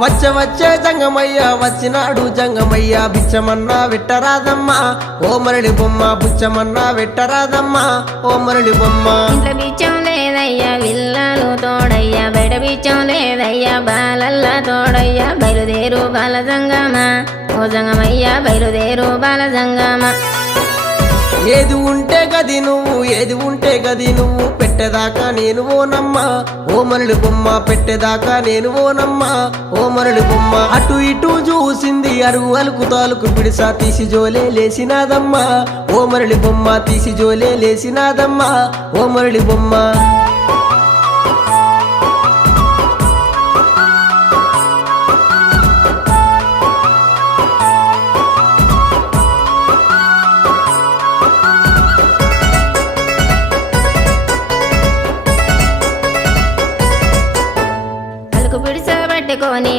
వచ్చే జంగమయ్య వచ్చినాడు జంగమయ్య బిచ్చమన్నా వెట్టరాదమ్మా ఓ మరళి బొమ్మ బుచ్చమన్నా వెట్టరాదమ్మా ఓ మరళి బొమ్మ ఇంట్లో బిచ్చం లేదయ్యా విల్లాలు తోడయ్యా బయట బిచ్చం లేదయ్యా బాలల్లా తోడయ్యా బయలుదేరు బాల జంగమా ఓ జంగమయ్యా బయలుదేరు బాల జంగమా ఏది ఉంటే గది నువ్వు పెట్టేదాకా నేను ఓనమ్మా ఓ మరళి బొమ్మ పెట్టేదాకా నేను ఓనమ్మా ఓ మరళి బొమ్మ అటు ఇటు చూసింది అరుగు అలుకు తాలుకు పిడిసా తీసి జోలే లేసినాదమ్మా ఓ మరళి బొమ్మ తీసి జోలే లేసినాదమ్మా ఓ మరళి బొమ్మ